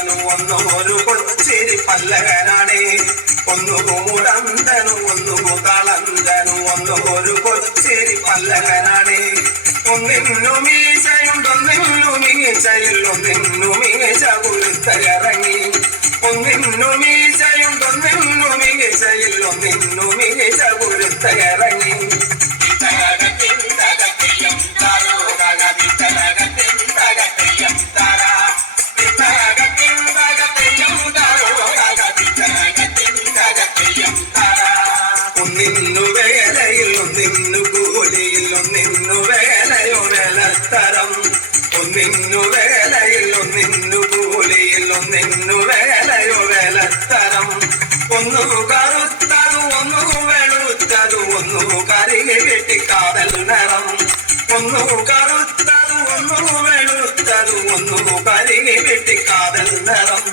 മൂടന്തനു ഒന്നു ഒരു കൊച്ചിരി പല്ലകനാണേ ഒന്നു മൂടന്തനു ഒന്നു കളന്തനു ഒന്നു ഒരു കൊച്ചിരി പല്ലകനാണേ ഒന്നിന്നു മീശയുണ്ടൊന്നിന്നു മീശയിൽ ഒന്നിന്നു മീശ കുരുത്തകറങ്ങി ഒന്നിന്നു മീശയുണ്ടൊന്നിന്നു മീശയിൽ ഒന്നിന്നു മീശ കുരുത്തകറങ്ങി ഒന്നിന്നു വേലയിൽ ഒന്നിന്നു കൂലിയിൽ ഒന്നിന്നു വേലയോ വേലത്തരം ഒന്നിന്നു വേലയിൽ ഒന്നിന്നു കൂലിയിൽ ഒന്നിന്നു വേലയോ വേലത്തരം ഒന്നു കറുത്തതു ഒന്നു വെളുത്തതു ഒന്നു കരികെ കെട്ടിക്കാതൽ നിറം ഒന്നു കറുത്തതു ഒന്നു വെളുത്തതു ഒന്നു കരികെ കെട്ടിക്കാതൽ നിറം